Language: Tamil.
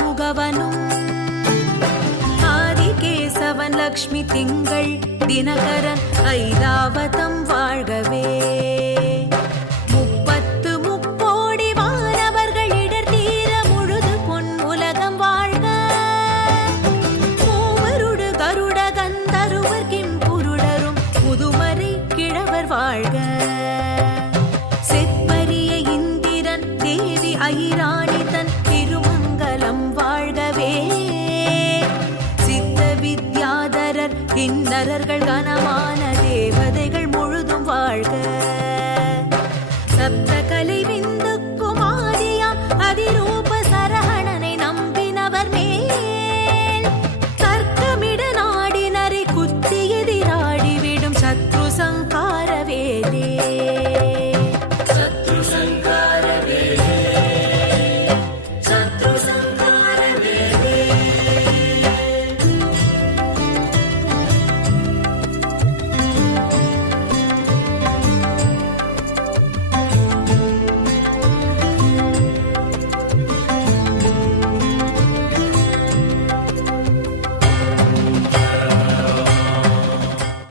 முகவனும் ஆதிகேசவன் லக்ஷ்மி திங்கள் தினகரன் ஐராவதம் வாழ்கவே. 30 முக்கோடி வானவர்கள் இடர் தீர முழுது பொன் உலகம் வாழ்க. மூவருடு கருட கந்தருவர் கிம்புருடரும் முதுமறை கிழவர் வாழ்க. செப்பரிய இந்திரன் தேவி ஐராணி தன் திருமங்கலம் வாழ்கவே. சித்த வித்யாதரர் கிண்ணறர்கள் கனமான தேவதைகள் முழுதும் வாழ்க.